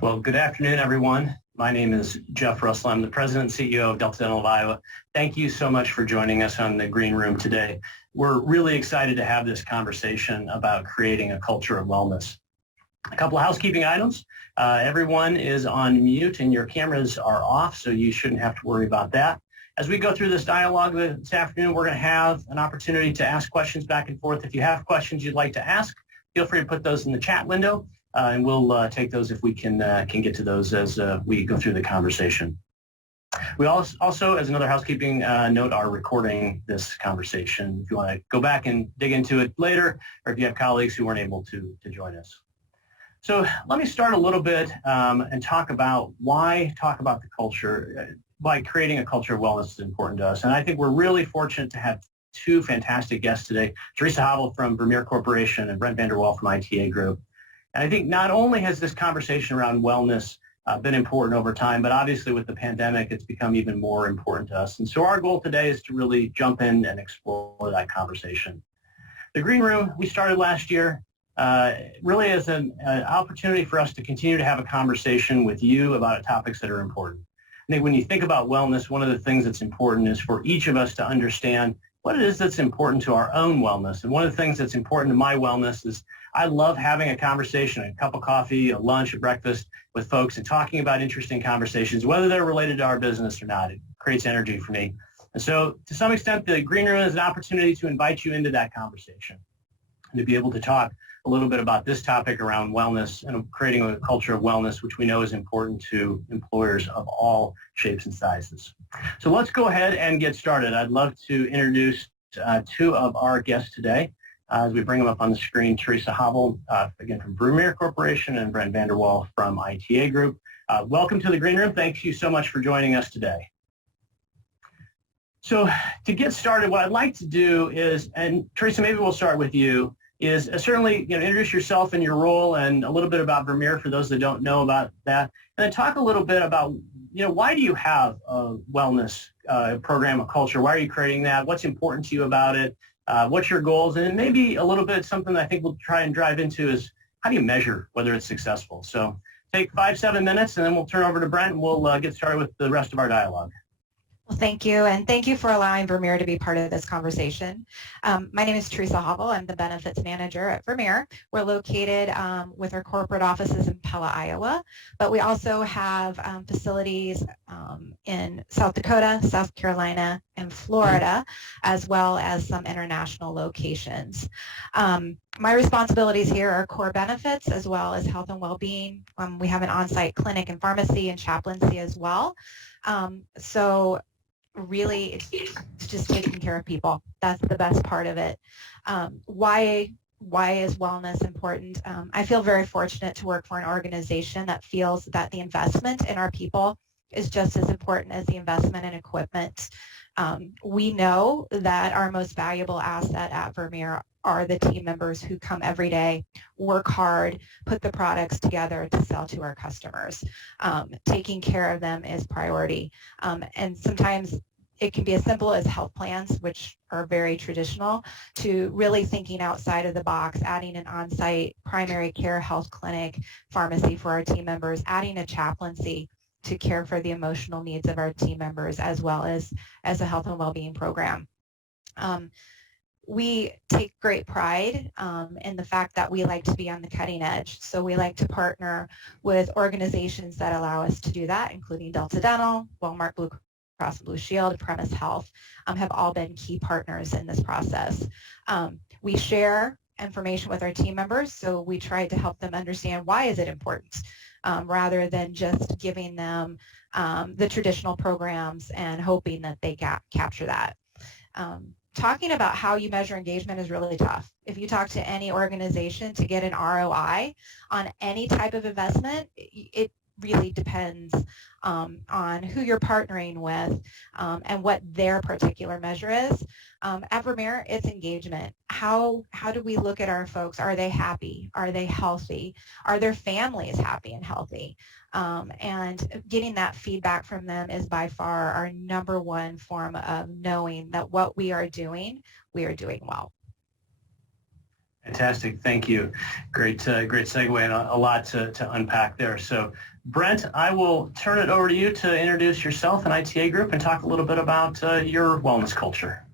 Well, good afternoon, everyone. My name is Jeff Russell. I'm the President and CEO of Delta Dental of Iowa. Thank you so much for joining us on the Green Room today. We're really excited to have this conversation about creating a culture of wellness. A couple of housekeeping items. Everyone is on mute and your cameras are off, so you shouldn't have to worry about that. As we go through this dialogue this afternoon, we're going to have an opportunity to ask questions back and forth. If you have questions you'd like to ask, feel free to put those in the chat window. And we'll take those if we can get to those as we go through the conversation. We also, as another housekeeping note, are recording this conversation. If you want to go back and dig into it later, or if you have colleagues who weren't able to join us. So let me start a little bit and talk about the culture, why creating a culture of wellness is important to us. And I think we're really fortunate to have two fantastic guests today, Teresa Havel from Vermeer Corporation and Brent Vanderwall from ITA Group. And I think not only has this conversation around wellness been important over time, but obviously with the pandemic, it's become even more important to us. And so our goal today is to really jump in and explore that conversation. The Green Room, we started last year really as an opportunity for us to continue to have a conversation with you about topics that are important. I think when you think about wellness, one of the things that's important is for each of us to understand what it is that's important to our own wellness. And one of the things that's important to my wellness is I love having a conversation, a cup of coffee, a lunch, a breakfast with folks and talking about interesting conversations, whether they're related to our business or not. It creates energy for me. And so to some extent, the Green Room is an opportunity to invite you into that conversation and to be able to talk a little bit about this topic around wellness and creating a culture of wellness, which we know is important to employers of all shapes and sizes. So let's go ahead and get started. I'd love to introduce two of our guests today. As we bring them up on the screen, Teresa Havel, again from Vermeer Corporation, and Brent Vanderwall from ITA Group. Welcome to the Green Room. Thank you so much for joining us today. So to get started, what I'd like to do is, and Teresa, maybe we'll start with you, is certainly introduce yourself and your role and a little bit about Vermeer for those that don't know about that, and then talk a little bit about why do you have a wellness program, a culture? Why are you creating that? What's important to you about it? What's your goals? And maybe a little bit something that I think we'll try and drive into is how do you measure whether it's successful? So take 5-7 minutes and then we'll turn over to Brent and we'll get started with the rest of our dialogue. Well, thank you, and thank you for allowing Vermeer to be part of this conversation. My name is Teresa Havel. I'm the benefits manager at Vermeer. We're located with our corporate offices in Pella, Iowa, but we also have facilities in South Dakota, South Carolina, and Florida, as well as some international locations. My responsibilities here are core benefits as well as health and well-being. We have an on-site clinic and pharmacy and chaplaincy as well. So really it's just taking care of people. That's the best part of it. Why is wellness important? I feel very fortunate to work for an organization that feels that the investment in our people is just as important as the investment in equipment. We know that our most valuable asset at Vermeer are the team members who come every day, work hard, put the products together to sell to our customers. Taking care of them is priority. And sometimes it can be as simple as health plans, which are very traditional, to really thinking outside of the box, adding an on-site primary care health clinic, pharmacy for our team members, adding a chaplaincy to care for the emotional needs of our team members, as well as a health and well-being program. We take great pride in the fact that we like to be on the cutting edge. So we like to partner with organizations that allow us to do that, including Delta Dental, Walmart Blue Cross and Blue Shield, Premise Health, have all been key partners in this process. We share information with our team members, so we try to help them understand why is it important, rather than just giving them the traditional programs and hoping that they capture that. Talking about how you measure engagement is really tough. If you talk to any organization to get an ROI on any type of investment, it really depends on who you're partnering with and what their particular measure is. At Vermeer, it's engagement. How do we look at our folks? Are they happy? Are they healthy? Are their families happy and healthy? And getting that feedback from them is by far our number one form of knowing that what we are doing well. Fantastic. Thank you. Great segue and a lot to unpack there. So Brent, I will turn it over to you to introduce yourself and ITA Group and talk a little bit about your wellness culture.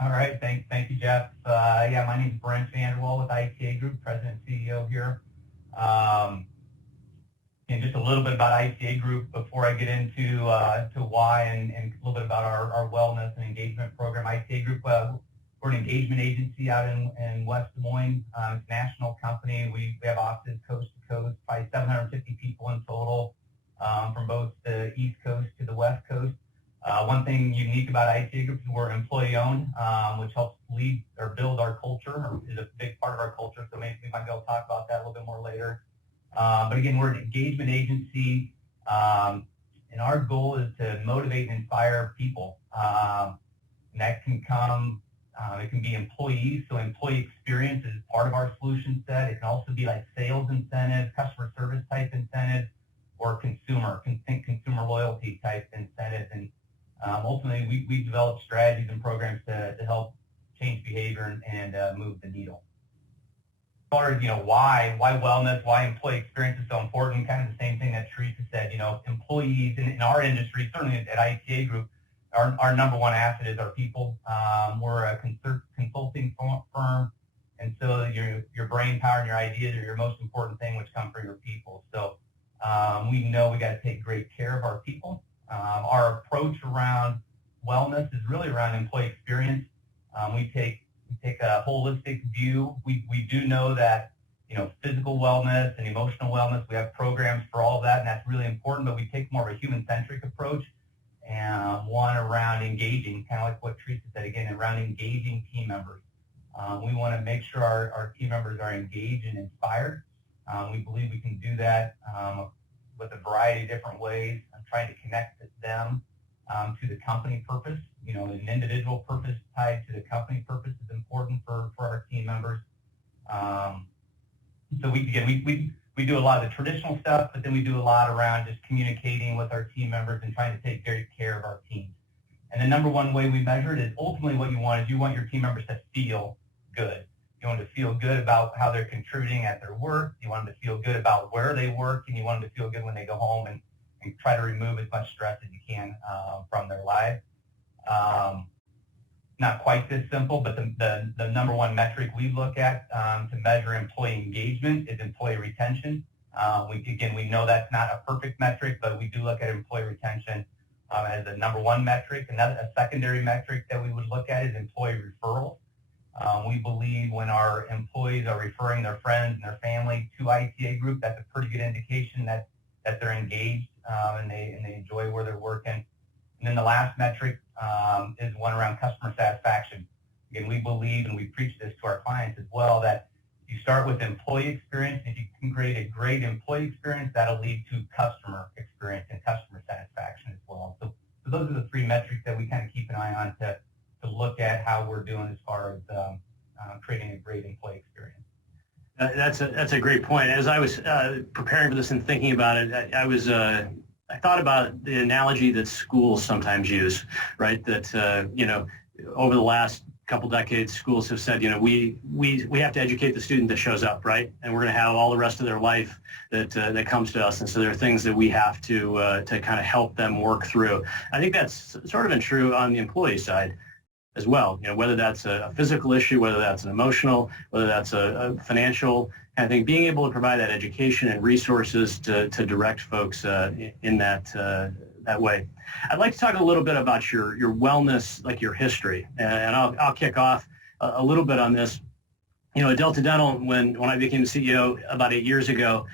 All right. Thank you, Jeff. Yeah, my name is Brent Vanderwall with ITA Group, President and CEO here. And just a little bit about ITA Group before I get into to why and a little bit about our wellness and engagement program. ITA Group, we're an engagement agency out in West Des Moines. It's a national company. We have offices coast to coast, probably 750 people in total, from both the East Coast to the West Coast. One thing unique about ITA Group is we're employee-owned, which helps lead or build our culture, or is a big part of our culture, so maybe we might be able to talk about that a little bit more later. But again, we're an engagement agency, and our goal is to motivate and inspire people. And that can come, it can be employees, so employee experience is part of our solution set. It can also be like sales incentives, customer service type incentives, or consumer loyalty type incentives. And ultimately, we develop strategies and programs to help change behavior and move the needle. As far as, why wellness, why employee experience is so important, kind of the same thing that Teresa said. Employees in our industry, certainly at ITA Group, our number one asset is our people. We're a consulting firm, and so your brain power and your ideas are your most important thing, which come from your people. So we know we got to take great care of our people. Our approach around wellness is really around employee experience. We take a holistic view. We do know that physical wellness and emotional wellness, we have programs for all of that, and that's really important, but we take more of a human-centric approach, and one around engaging, kind of like what Teresa said, again, around engaging team members. We want to make sure our team members are engaged and inspired. We believe we can do that with a variety of different ways. I'm trying to connect them to the company purpose. An individual purpose tied to the company purpose is important for our team members. So we do a lot of the traditional stuff, but then we do a lot around just communicating with our team members and trying to take great care of our teams. And the number one way we measure it is ultimately what you want is you want your team members to feel good. You want them to feel good about how they're contributing at their work. You want them to feel good about where they work, and you want them to feel good when they go home and try to remove as much stress as you can from their lives. Not quite this simple, but the number one metric we look at to measure employee engagement is employee retention. We know that's not a perfect metric, but we do look at employee retention as the number one metric. A secondary metric that we would look at is employee referrals. We believe when our employees are referring their friends and their family to ITA Group, that's a pretty good indication that they're engaged and they enjoy where they're working. And then the last metric is one around customer satisfaction. Again, we believe, and we preach this to our clients as well, that you start with employee experience, and if you can create a great employee experience, that'll lead to customer experience and customer satisfaction as well. So those are the three metrics that we kind of keep an eye on to look at how we're doing as far as creating a great employee experience. That's a great point. As I was preparing for this and thinking about it, I thought about the analogy that schools sometimes use, right? That over the last couple decades, schools have said, we have to educate the student that shows up, right? And we're going to have all the rest of their life that comes to us, and so there are things that we have to kind of help them work through. I think that's sort of been true on the employee side as well. Whether that's a physical issue, whether that's an emotional, whether that's a financial kind of thing, being able to provide that education and resources to direct folks in that way. I'd like to talk a little bit about your wellness, like your history, and I'll kick off a little bit on this. At Delta Dental, when I became the CEO about 8 years ago,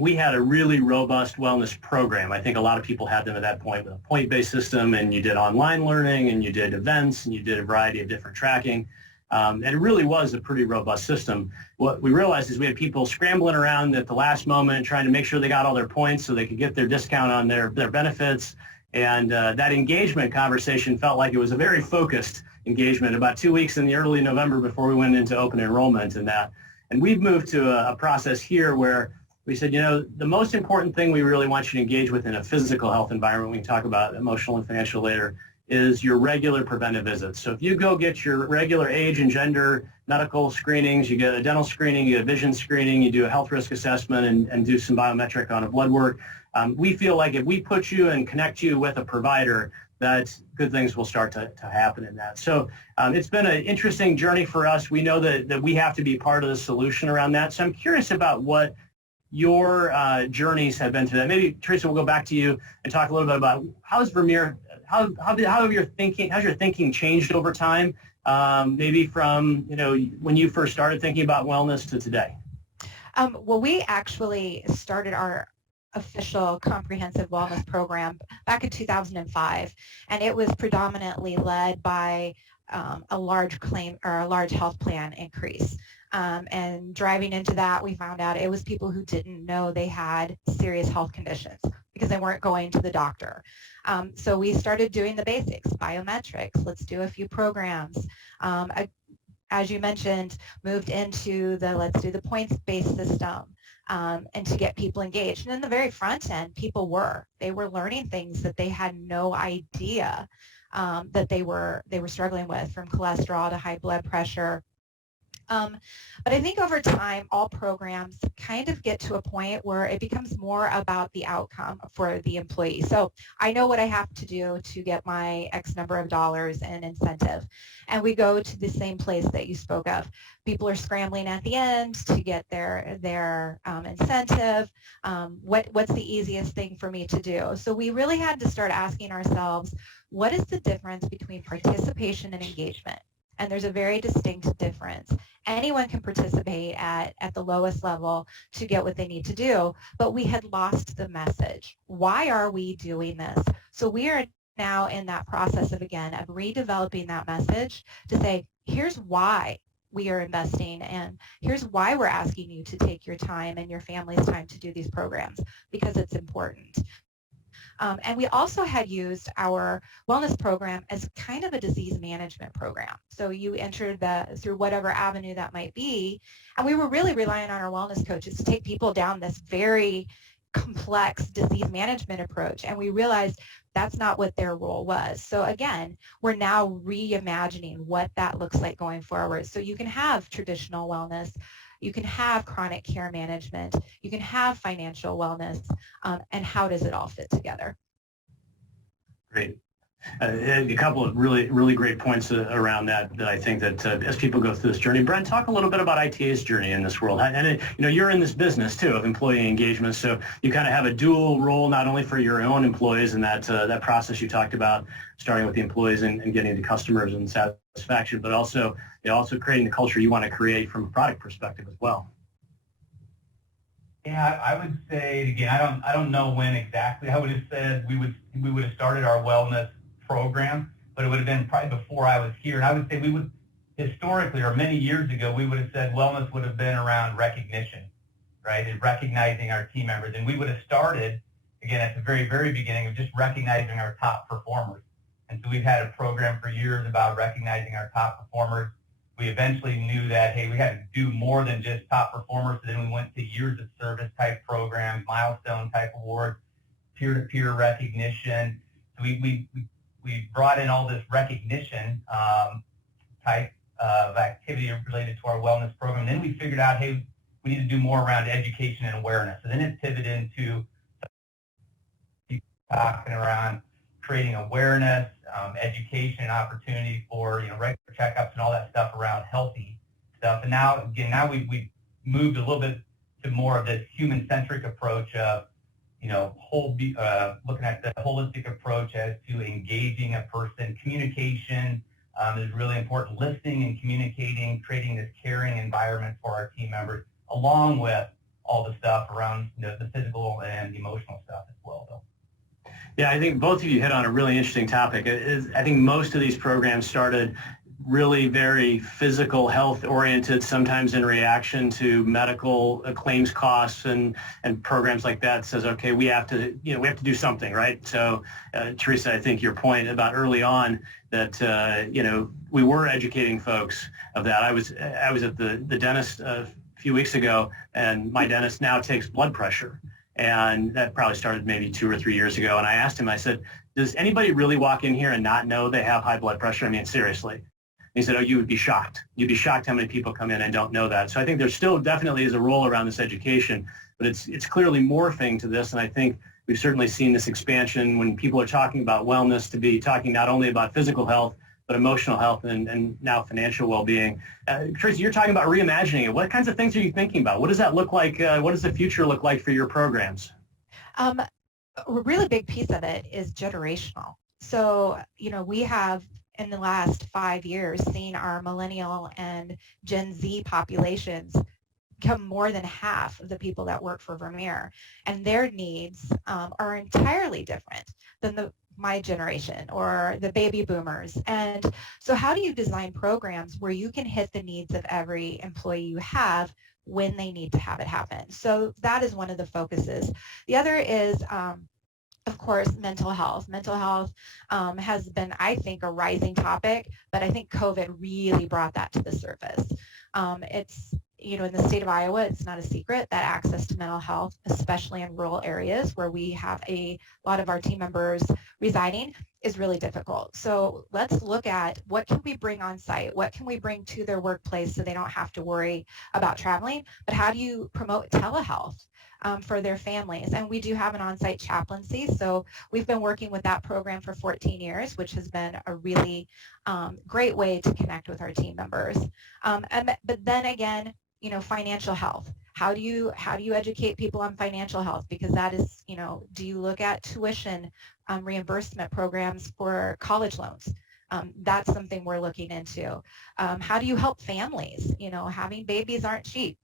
we had a really robust wellness program. I think a lot of people had them at that point with a point-based system, and you did online learning, and you did events, and you did a variety of different tracking. And it really was a pretty robust system. What we realized is we had people scrambling around at the last moment trying to make sure they got all their points so they could get their discount on their benefits. And that engagement conversation felt like it was a very focused engagement about 2 weeks in the early November before we went into open enrollment and that. And we've moved to a process here where we said, the most important thing we really want you to engage with in a physical health environment, we can talk about emotional and financial later, is your regular preventive visits. So if you go get your regular age and gender medical screenings, you get a dental screening, you get a vision screening, you do a health risk assessment and do some biometric on a blood work, we feel like if we put you and connect you with a provider, that good things will start to happen in that. So it's been an interesting journey for us. We know that we have to be part of the solution around that. So I'm curious about what your journeys have been to that. Maybe, Teresa, we'll go back to you and talk a little bit about how's Vermeer, how's your thinking changed over time, maybe from, when you first started thinking about wellness to today? Well, we actually started our official comprehensive wellness program back in 2005, and it was predominantly led by a large health plan increase. And driving into that, we found out it was people who didn't know they had serious health conditions because they weren't going to the doctor. So we started doing the basics, biometrics. Let's do a few programs. As you mentioned, moved into let's do the points-based system. And to get people engaged. And in the very front end, people were learning things that they had no idea that they were struggling with, from cholesterol to high blood pressure. But I think over time, all programs kind of get to a point where it becomes more about the outcome for the employee. So I know what I have to do to get my X number of dollars in incentive. And we go to the same place that you spoke of. People are scrambling at the end to get their incentive. What's the easiest thing for me to do? So we really had to start asking ourselves, what is the difference between participation and engagement? And there's a very distinct difference. Anyone can participate at the lowest level to get what they need to do, but we had lost the message. Why are we doing this? So we are now in that process of redeveloping that message to say, here's why we are investing, and here's why we're asking you to take your time and your family's time to do these programs, because it's important. And we also had used our wellness program as kind of a disease management program. So you entered through whatever avenue that might be, and we were really relying on our wellness coaches to take people down this very complex disease management approach, and we realized that's not what their role was. So again, we're now reimagining what that looks like going forward. So you can have traditional wellness, you can have chronic care management, you can have financial wellness, and how does it all fit together? Great. A couple of really, really great points around that I think that as people go through this journey. Brent, talk a little bit about ITA's journey in this world. And you're in this business too of employee engagement, so you kind of have a dual role, not only for your own employees and that process you talked about, starting with the employees and getting to customers and satisfaction, but also creating the culture you want to create from a product perspective as well. Yeah, I would say, again, I don't know when exactly. I would have said we would have started our wellness program, but it would have been probably before I was here. And I would say we would historically, or many years ago, we would have said wellness would have been around recognition, right, and recognizing our team members. And we would have started, again, at the very, very beginning of just recognizing our top performers. And so we've had a program for years about recognizing our top performers. We eventually knew that, hey, we had to do more than just top performers. So then we went to years of service type programs, milestone type awards, peer-to-peer recognition. So we brought in all this recognition type of activity related to our wellness program. And then we figured out, hey, we need to do more around education and awareness. So then it pivoted into talking around creating awareness, education, and opportunity for regular checkups and all that stuff around healthy stuff. And now we've moved a little bit to more of this human-centric approach of looking at the holistic approach as to engaging a person. Communication is really important. Listening and communicating, creating this caring environment for our team members, along with all the stuff around the physical and emotional stuff as well, though. Yeah, I think both of you hit on a really interesting topic. I think most of these programs started really very physical health oriented, sometimes in reaction to medical claims costs and programs like that says, okay, we have to do something, right? So Teresa, I think your point about early on that, we were educating folks of that. I was at the dentist a few weeks ago, and my dentist now takes blood pressure. And that probably started maybe 2 or 3 years ago. And I asked him, I said, does anybody really walk in here and not know they have high blood pressure? I mean, seriously. He said, oh, you would be shocked. You'd be shocked how many people come in and don't know that. So I think there still definitely is a role around this education, but it's clearly morphing to this. And I think we've certainly seen this expansion when people are talking about wellness to be talking not only about physical health, but emotional health and now financial well-being. Tracy, you're talking about reimagining it. What kinds of things are you thinking about? What does that look like? What does the future look like for your programs? A really big piece of it is generational. So, we have in the last 5 years seen our millennial and Gen Z populations become more than half of the people that work for Vermeer, and their needs are entirely different than my generation or the baby boomers. And so how do you design programs where you can hit the needs of every employee you have when they need to have it happen? So that is one of the focuses. The other is of course, mental health. Mental health has been, I think, a rising topic, but I think COVID really brought that to the surface. It's, in the state of Iowa, it's not a secret that access to mental health, especially in rural areas where we have a lot of our team members residing, is really difficult. So let's look at what can we bring on site? What can we bring to their workplace so they don't have to worry about traveling? But how do you promote telehealth for their families? And we do have an on-site chaplaincy. So we've been working with that program for 14 years, which has been a really great way to connect with our team members. But then again, financial health. How do you educate people on financial health? Because that is, do you look at tuition reimbursement programs for college loans? That's something we're looking into. How do you help families? Having babies aren't cheap.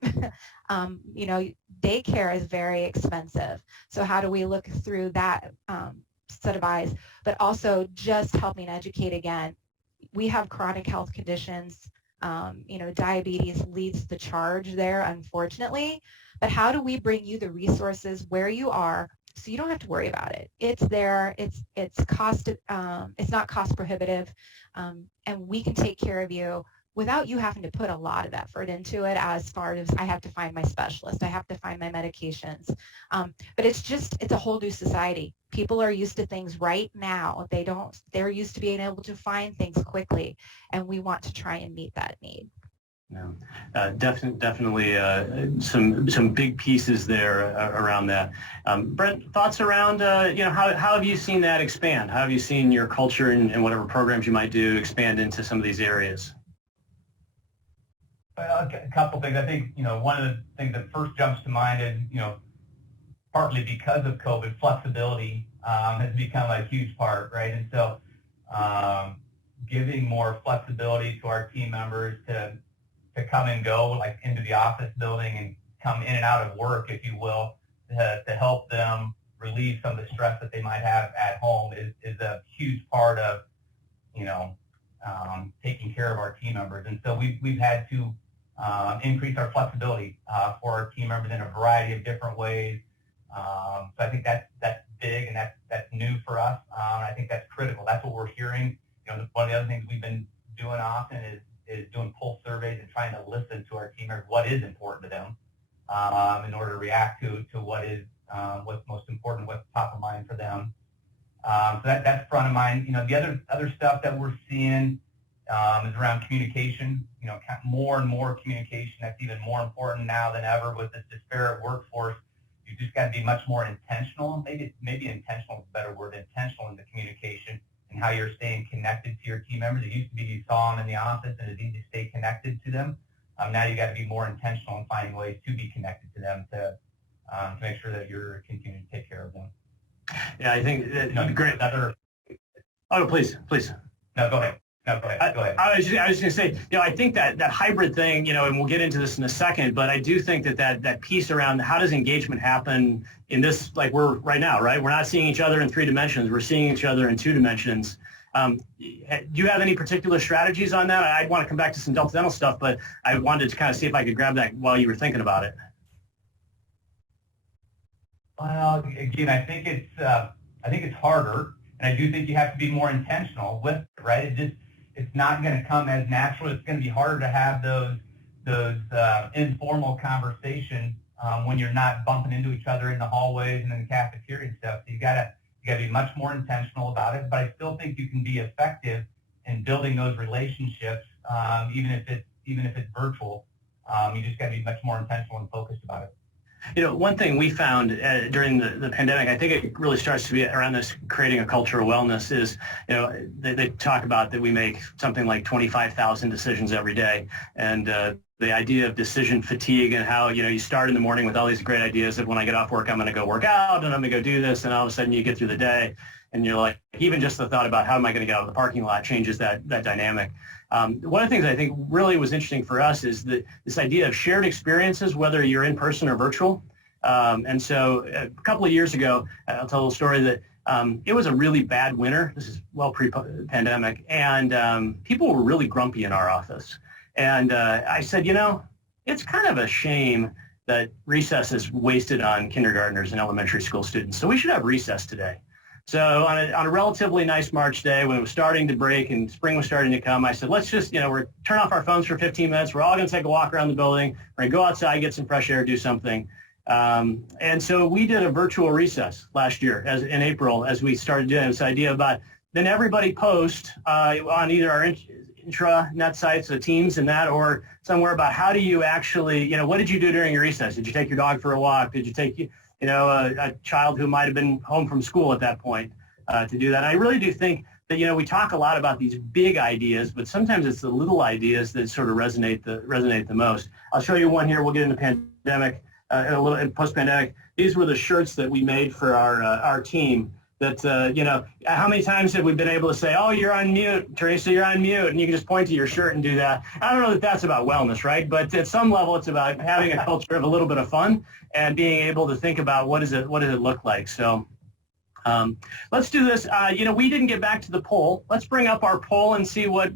Daycare is very expensive. So how do we look through that set of eyes? But also just helping educate again. We have chronic health conditions. Diabetes leads the charge there, unfortunately. But how do we bring you the resources where you are so you don't have to worry about it? It's there. It's cost. It's not cost prohibitive, and we can take care of you without you having to put a lot of effort into it. As far as I have to find my specialist, I have to find my medications. But it's a whole new society. People are used to things right now. They're used to being able to find things quickly, and we want to try and meet that need. No, definitely some big pieces there around that. Brent, thoughts around, how have you seen that expand? How have you seen your culture and whatever programs you might do expand into some of these areas? Well, a couple things. I think, one of the things that first jumps to mind is, partly because of COVID, flexibility has become a huge part, right? And so giving more flexibility to our team members to come and go, like into the office building and come in and out of work, if you will, to help them relieve some of the stress that they might have at home is a huge part of, taking care of our team members. And so we've had to increase our flexibility for our team members in a variety of different ways. So I think that's big, and that's new for us. And I think that's critical. That's what we're hearing. One of the other things we've been doing often is doing pulse surveys and trying to listen to our team members, what is important to them, in order to react to what's most important, what's top of mind for them. So that's front of mind. The other stuff that we're seeing is around communication. More and more communication. That's even more important now than ever with this disparate workforce. You just got to be much more intentional. Maybe intentional is a better word. Intentional in the communication and how you're staying connected to your team members. It used to be you saw them in the office and it's easy to stay connected to them. Now you got to be more intentional in finding ways to be connected to them to make sure that you're continuing to take care of them. Yeah, I think that's great. Oh, please. No, go ahead. No, go ahead. I was just going to say, I think that hybrid thing, and we'll get into this in a second, but I do think that piece around how does engagement happen in this, like we're right now, right? We're not seeing each other in 3 dimensions. We're seeing each other in 2 dimensions. Do you have any particular strategies on that? I want to come back to some Delta Dental stuff, but I wanted to kind of see if I could grab that while you were thinking about it. Well, again, I think it's harder, and I do think you have to be more intentional with it, right? It's not going to come as natural. It's going to be harder to have those informal conversations when you're not bumping into each other in the hallways and in the cafeteria and stuff. So you gotta be much more intentional about it. But I still think you can be effective in building those relationships, even if it's virtual. You just got to be much more intentional and focused about it. You know, one thing we found during the pandemic, I think it really starts to be around this creating a culture of wellness is, you know, they talk about that we make something like 25,000 decisions every day. And the idea of decision fatigue and how, you know, you start in the morning with all these great ideas of when I get off work, I'm going to go work out and I'm going to go do this. And all of a sudden you get through the day and you're like, even just the thought about how am I going to get out of the parking lot changes that dynamic. One of the things I think really was interesting for us is this idea of shared experiences, whether you're in person or virtual. And so a couple of years ago, I'll tell a story that it was a really bad winter. This is well pre-pandemic. And people were really grumpy in our office. And I said, you know, it's kind of a shame that recess is wasted on kindergartners and elementary school students. So we should have recess today. So on a relatively nice March day when it was starting to break and spring was starting to come, I said, let's just, you know, we're turn off our phones for 15 minutes. We're all going to take a walk around the building. We're going to go outside, get some fresh air, do something. And so we did a virtual recess last year in April as we started doing this idea about then everybody post on either our intranet sites, the Teams and that, or somewhere about how do you actually, you know, what did you do during your recess? Did you take your dog for a walk? Did you take, you know, a child who might have been home from school at that point to do that? And I really do think that, you know, we talk a lot about these big ideas, but sometimes it's the little ideas that sort of resonate the most. I'll show you one here. We'll get into pandemic, a little in post-pandemic. These were the shirts that we made for our team. That, you know, how many times have we been able to say, oh, you're on mute, Teresa, you're on mute, and you can just point to your shirt and do that. I don't know that that's about wellness, right? But at some level, it's about having a culture of a little bit of fun and being able to think about what does it look like. So let's do this. You know, we didn't get back to the poll. Let's bring up our poll and see what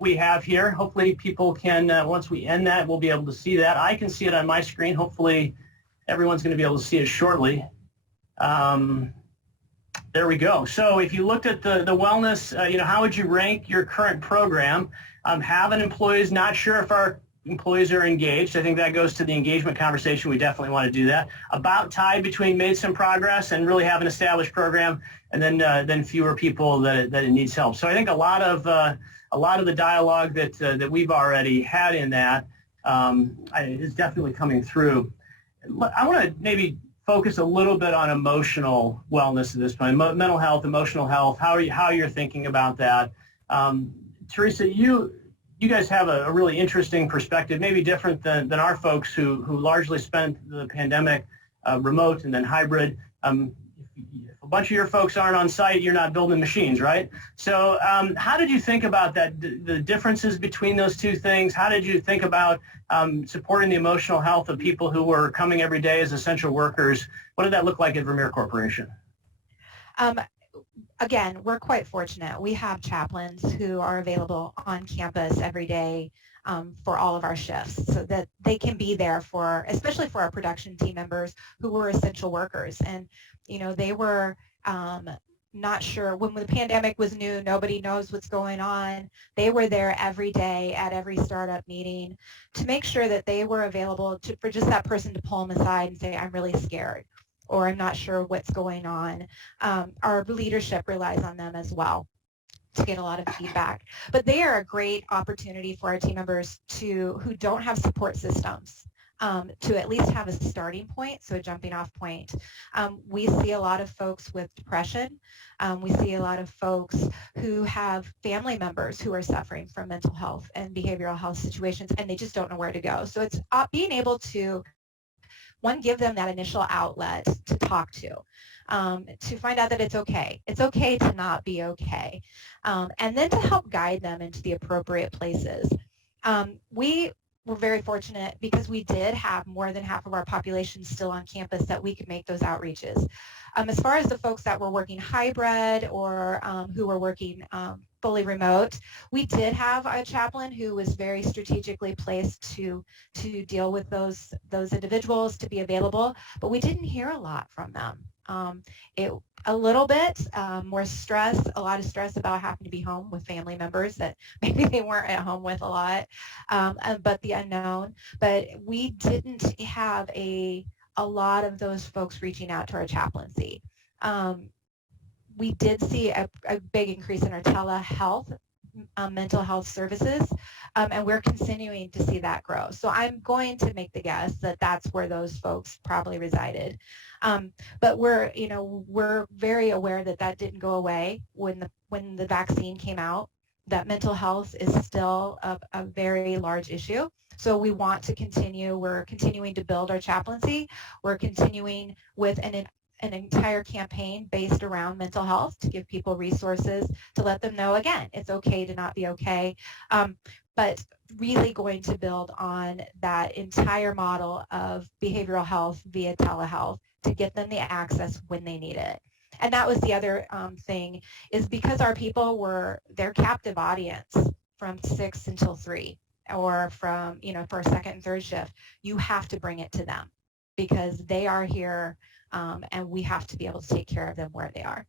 we have here. Hopefully people can, once we end that, we'll be able to see that. I can see it on my screen. Hopefully everyone's going to be able to see it shortly. There we go. So if you looked at the wellness, you know, how would you rank your current program? Having employees, not sure if our employees are engaged. I think that goes to the engagement conversation. We definitely want to do that. About tied between made some progress and really have an established program, and then fewer people that it needs help. So I think a lot of the dialogue that we've already had in that is definitely coming through. I want to maybe focus a little bit on emotional wellness at this point, mental health, emotional health, how you're thinking about that. Teresa, you guys have a really interesting perspective, maybe different than our folks who largely spent the pandemic remote and then hybrid. If a bunch of your folks aren't on site, you're not building machines, right? So how did you think about that, the differences between those two things? How did you think about supporting the emotional health of people who were coming every day as essential workers? What did that look like at Vermeer Corporation? Again, we're quite fortunate. We have chaplains who are available on campus every day for all of our shifts so that they can be there for, especially for our production team members who were essential workers. And, you know, they were not sure when the pandemic was new, nobody knows what's going on. They were there every day at every startup meeting to make sure that they were available for just that person to pull them aside and say, I'm really scared, or I'm not sure what's going on. Our leadership relies on them as well to get a lot of feedback. But they are a great opportunity for our team members who don't have support systems to at least have a starting point, so a jumping off point. We see a lot of folks with depression. We see a lot of folks who have family members who are suffering from mental health and behavioral health situations, and they just don't know where to go. So it's being able to, one, give them that initial outlet to talk to find out that it's okay. It's okay to not be okay. And then to help guide them into the appropriate places. We were very fortunate because we did have more than half of our population still on campus that we could make those outreaches. As far as the folks that were working hybrid or who were working fully remote. We did have a chaplain who was very strategically placed to deal with those individuals, to be available, but we didn't hear a lot from them. A little bit more stress, a lot of stress about having to be home with family members that maybe they weren't at home with a lot, but the unknown. But we didn't have a lot of those folks reaching out to our chaplaincy. We did see a big increase in our telehealth, mental health services, and we're continuing to see that grow. So I'm going to make the guess that that's where those folks probably resided. But we're very aware that that didn't go away when the vaccine came out, that mental health is still a very large issue. So we want to continue. We're continuing to build our chaplaincy. We're continuing with an entire campaign based around mental health to give people resources to let them know, again, it's okay to not be okay, but really going to build on that entire model of behavioral health via telehealth to get them the access when they need it. And that was the other thing, is because our people were their captive audience from 6 until 3, or from, for a second and third shift, you have to bring it to them because they are here. And we have to be able to take care of them where they are.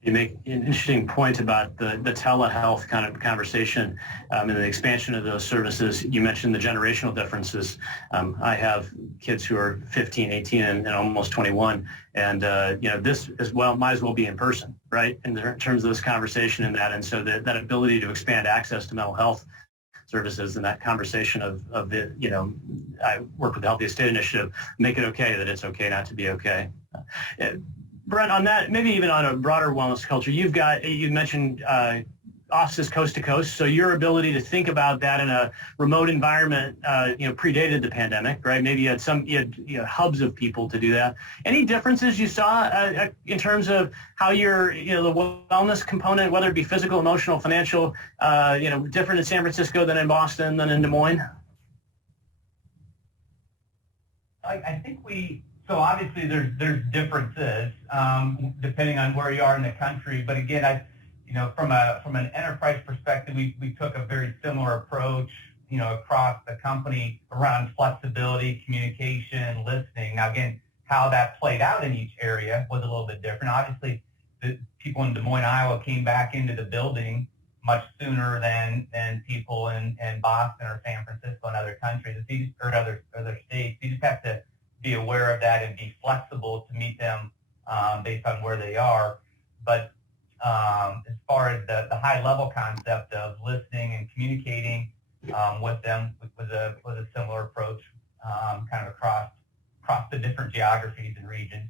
You make an interesting point about the telehealth kind of conversation and the expansion of those services. You mentioned the generational differences. I have kids who are 15, 18, and almost 21, and this as well might as well be in person, right? In terms of this conversation and that, and so that ability to expand access to mental health services and that conversation of it, I work with the Healthy Estate Initiative, make it okay that it's okay not to be okay. Brent, on that, maybe even on a broader wellness culture, you mentioned offices coast to coast, so your ability to think about that in a remote environment, predated the pandemic, right? Maybe you had hubs of people to do that. Any differences you saw in terms of how the wellness component, whether it be physical, emotional, financial, different in San Francisco than in Boston than in Des Moines? I think so obviously there's differences depending on where you are in the country, but again, from an enterprise perspective, we took a very similar approach, across the company around flexibility, communication, listening. Now, again, how that played out in each area was a little bit different. Obviously, the people in Des Moines, Iowa came back into the building much sooner than people in Boston or San Francisco and other countries or other states. You just have to be aware of that and be flexible to meet them based on where they are. But as far as the high-level concept of listening and communicating with them was a similar approach, kind of across the different geographies and regions.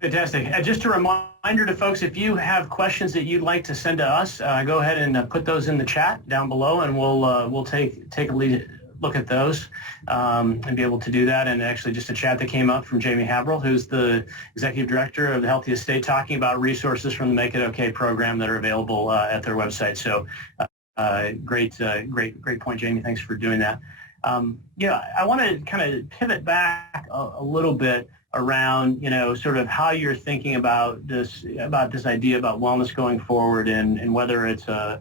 Fantastic. Just a reminder to folks, if you have questions that you'd like to send to us, go ahead and put those in the chat down below, and we'll take a look at those and be able to do that. And actually just a chat that came up from Jamie Haverl, who's the Executive Director of the Healthy Estate, talking about resources from the Make It Okay program that are available at their website. So great point, Jamie. Thanks for doing that. I want to kind of pivot back a little bit around, sort of how you're thinking about this idea about wellness going forward, and whether it's a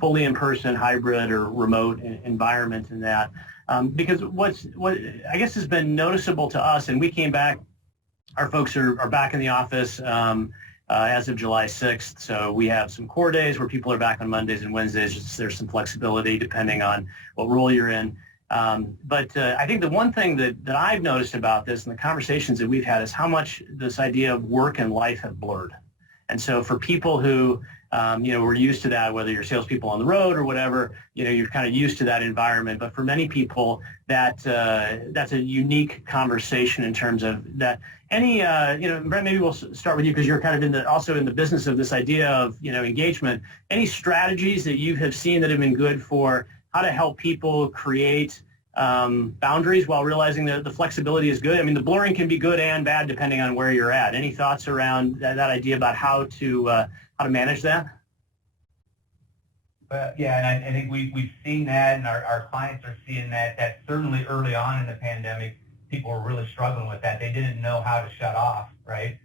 fully in-person, hybrid, or remote environment in that. Because what I guess has been noticeable to us, and we came back, our folks are back in the office as of July 6th. So we have some core days where people are back on Mondays and Wednesdays. There's some flexibility depending on what role you're in. But I think the one thing that I've noticed about this and the conversations that we've had is how much this idea of work and life have blurred. And so for people who we're used to that, whether you're salespeople on the road or whatever, you're kind of used to that environment. But for many people, that's a unique conversation in terms of that. Any, Brent, maybe we'll start with you because you're kind of also in the business of this idea of, engagement. Any strategies that you have seen that have been good for how to help people create boundaries while realizing that the flexibility is good? I mean, the blurring can be good and bad depending on where you're at. Any thoughts around that idea about how to manage that? Yeah, and I think we've seen that, and our clients are seeing that certainly early on in the pandemic, people were really struggling with that. They didn't know how to shut off, right?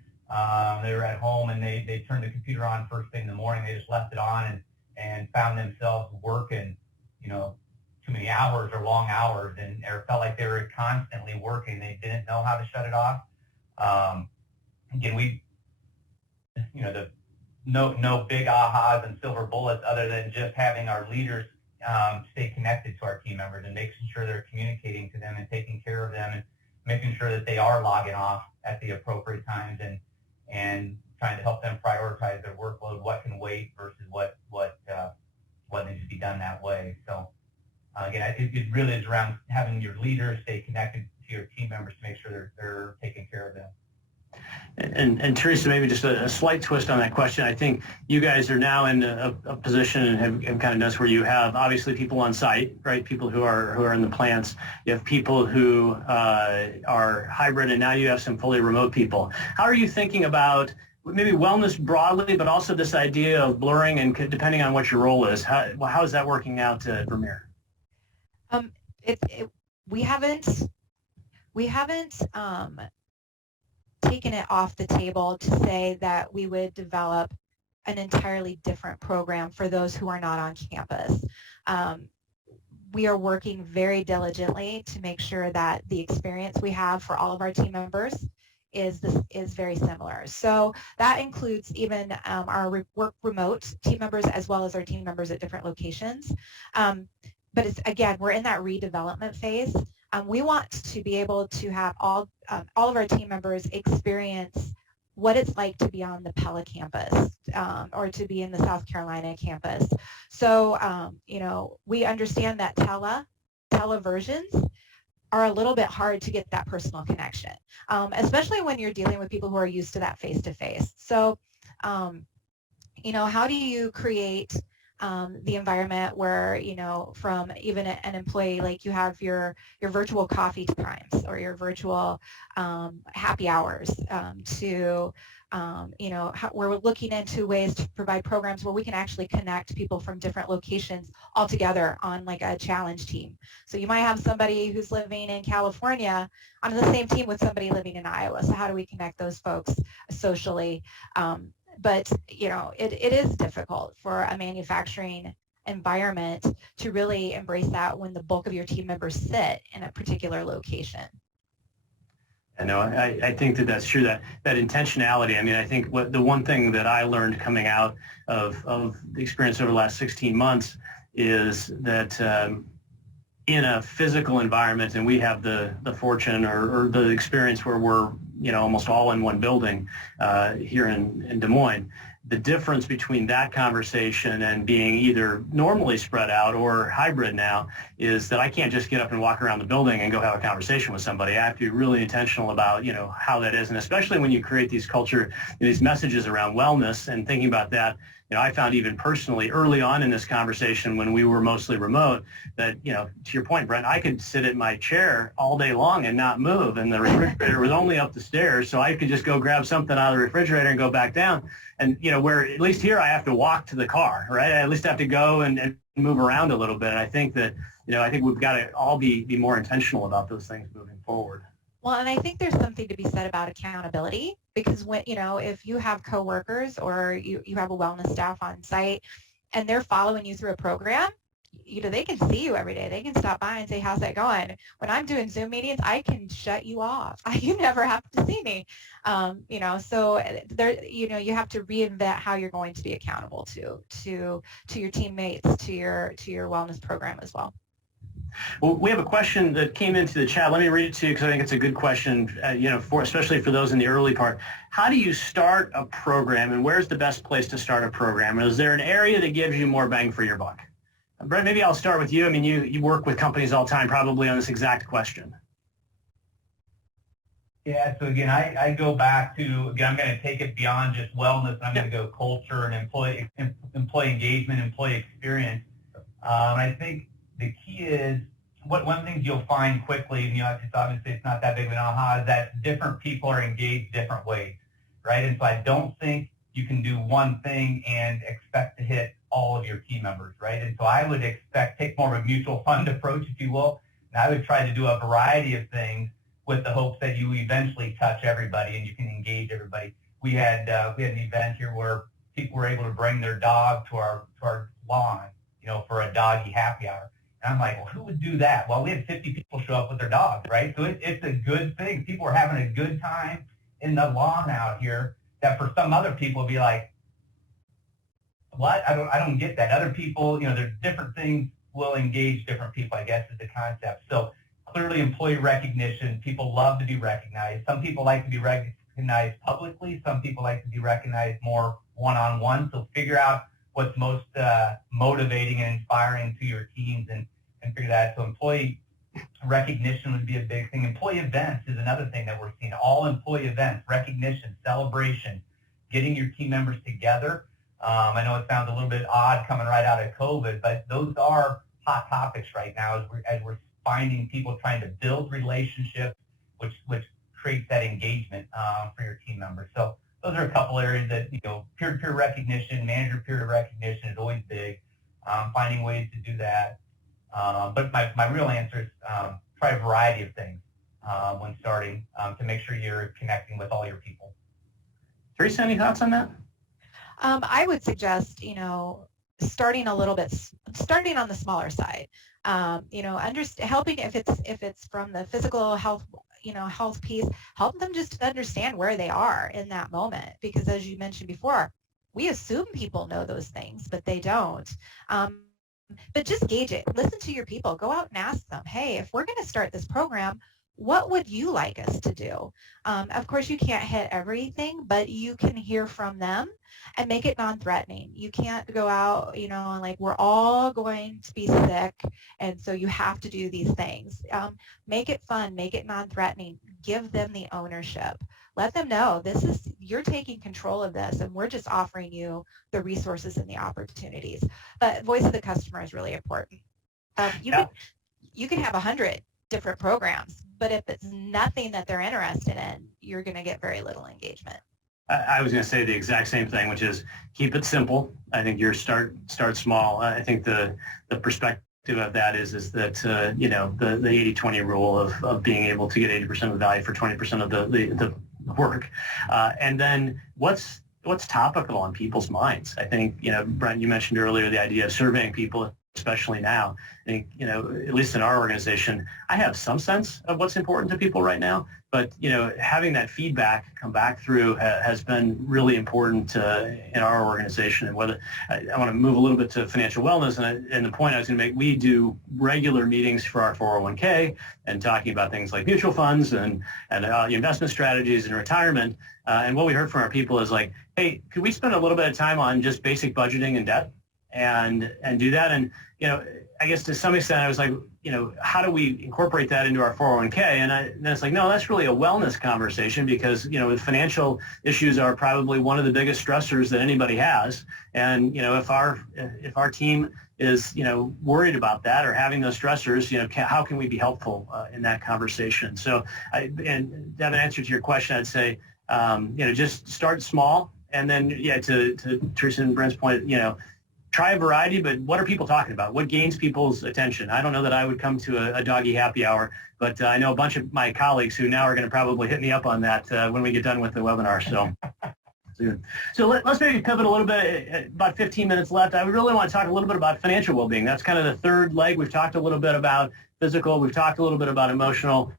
They were at home and they turned the computer on first thing in the morning. They just left it on and found themselves working, too many hours or long hours, and or felt like they were constantly working. They didn't know how to shut it off. Again, no big ahas and silver bullets other than just having our leaders stay connected to our team members and making sure they're communicating to them and taking care of them and making sure that they are logging off at the appropriate times and trying to help them prioritize their workload, what can wait versus what needs to be done that way. So again, it really is around having your leaders stay connected to your team members to make sure they're taking care of them. And Teresa, maybe just a slight twist on that question. I think you guys are now in a position and have kind of done this where you have obviously people on site, right? People who are in the plants. You have people who are hybrid, and now you have some fully remote people. How are you thinking about maybe wellness broadly, but also this idea of blurring and depending on what your role is? How is that working out at Vermeer? We haven't taken it off the table to say that we would develop an entirely different program for those who are not on campus. We are working very diligently to make sure that the experience we have for all of our team members is very similar. So that includes even our work remote team members as well as our team members at different locations. But again, we're in that redevelopment phase. We want to be able to have all of our team members experience what it's like to be on the Pella campus or to be in the South Carolina campus. So, we understand that Tele versions are a little bit hard to get that personal connection, especially when you're dealing with people who are used to that face-to-face. So, how do you create the environment where, from even an employee, like you have your virtual coffee times or your virtual happy hours to, we're looking into ways to provide programs where we can actually connect people from different locations all together on like a challenge team. So you might have somebody who's living in California on the same team with somebody living in Iowa. So how do we connect those folks socially? But, it is difficult for a manufacturing environment to really embrace that when the bulk of your team members sit in a particular location. I know. I think that's true, that intentionality. I mean, I think the one thing that I learned coming out of the experience over the last 16 months is that in a physical environment, and we have the fortune or the experience where we're almost all in one building here in Des Moines. The difference between that conversation and being either normally spread out or hybrid now is that I can't just get up and walk around the building and go have a conversation with somebody. I have to be really intentional about how that is, and especially when you create these these messages around wellness and thinking about that. I found even personally early on in this conversation when we were mostly remote that, to your point, Brent, I could sit in my chair all day long and not move, and the refrigerator was only up the stairs, so I could just go grab something out of the refrigerator and go back down. And, where at least here I have to walk to the car, right? I at least have to go and move around a little bit. And I think that, I think we've got to all be more intentional about those things moving forward. Well, and I think there's something to be said about accountability, because when, if you have coworkers or you have a wellness staff on site and they're following you through a program, they can see you every day. They can stop by and say, how's that going? When I'm doing Zoom meetings, I can shut you off. You never have to see me. So there, you have to reinvent how you're going to be accountable to your teammates, to your wellness program as well. Well, we have a question that came into the chat. Let me read it to you because I think it's a good question, especially for those in the early part. How do you start a program, and where's the best place to start a program? Is there an area that gives you more bang for your buck? Brent, maybe I'll start with you. I mean, you work with companies all the time probably on this exact question. Yeah, so again, I go back to, I'm going to take it beyond just wellness. I'm going to go culture and employee engagement, employee experience. I think the key is, one of the things you'll find quickly, and obviously it's not that big of an aha, is that different people are engaged different ways, right? And so I don't think you can do one thing and expect to hit all of your team members, right? And so I would take more of a mutual fund approach, if you will, and I would try to do a variety of things with the hopes that you eventually touch everybody and you can engage everybody. we had an event here where people were able to bring their dog to our lawn, for a doggy happy hour. And I'm like, well, who would do that? Well, we had 50 people show up with their dogs, right? So it's a good thing. People are having a good time in the lawn out here that for some other people would be like, what? I don't get that. Other people, there's different things will engage different people, I guess, is the concept. So clearly employee recognition, people love to be recognized. Some people like to be recognized publicly. Some people like to be recognized more one-on-one. So figure out what's most motivating and inspiring to your teams and figure that. So employee recognition would be a big thing. Employee events is another thing that we're seeing. All employee events, recognition, celebration, getting your team members together. I know it sounds a little bit odd coming right out of COVID, but those are hot topics right now as we're finding people trying to build relationships, which creates that engagement for your team members. So those are a couple areas that, peer-to-peer recognition, manager peer-to-peer recognition is always big, finding ways to do that. But my real answer is try a variety of things when starting to make sure you're connecting with all your people. Teresa, any thoughts on that? I would suggest, starting on the smaller side. Helping if it's from the physical health, health piece, help them just understand where they are in that moment. Because as you mentioned before, we assume people know those things, but they don't. But just gauge it. Listen to your people. Go out and ask them, hey, if we're going to start this program, what would you like us to do? Of course, you can't hit everything, but you can hear from them and make it non-threatening. You can't go out, and like, we're all going to be sick, and so you have to do these things. Make it fun. Make it non-threatening. Give them the ownership. Let them know you're taking control of this, and we're just offering you the resources and the opportunities. But voice of the customer is really important. You can have 100 different programs, but if it's nothing that they're interested in, you're going to get very little engagement. I was going to say the exact same thing, which is keep it simple. I think your start small. I think the perspective of that is that the 80-20 rule of being able to get 80% of the value for 20% of the work, and then what's topical on people's minds. I think Brent, you mentioned earlier the idea of surveying people, especially now. I think, at least in our organization, I have some sense of what's important to people right now, but, having that feedback come back through has been really important in our organization. And whether I want to move a little bit to financial wellness, and the point I was going to make, we do regular meetings for our 401k and talking about things like mutual funds and investment strategies and retirement. And what we heard from our people is like, hey, could we spend a little bit of time on just basic budgeting and debt? And do that. And, I guess to some extent I was like, how do we incorporate that into our 401k? And then it's like, no, that's really a wellness conversation because, financial issues are probably one of the biggest stressors that anybody has. And, if our team is, worried about that or having those stressors, how can we be helpful in that conversation? So, and Devin, answer to your question, I'd say, just start small. And then, to Teresa and Brent's point, try a variety, but what are people talking about? What gains people's attention? I don't know that I would come to a doggy happy hour, but I know a bunch of my colleagues who now are going to probably hit me up on that when we get done with the webinar. So let's maybe pivot a little bit, about 15 minutes left. I really want to talk a little bit about financial well-being. That's kind of the third leg. We've talked a little bit about physical. We've talked a little bit about emotional.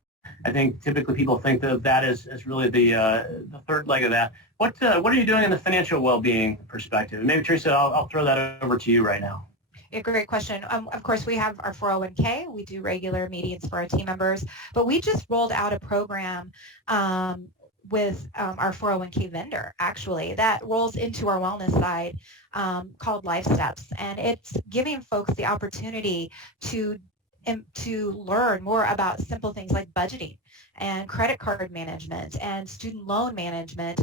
I think typically people think of that as really the third leg of that. What are you doing in the financial well-being perspective? And maybe, Teresa, I'll throw that over to you right now. Yeah, great question. Of course, we have our 401k. We do regular meetings for our team members, but we just rolled out a program with our 401k vendor, actually, that rolls into our wellness side called Life Steps. And it's giving folks the opportunity to learn more about simple things like budgeting and credit card management and student loan management,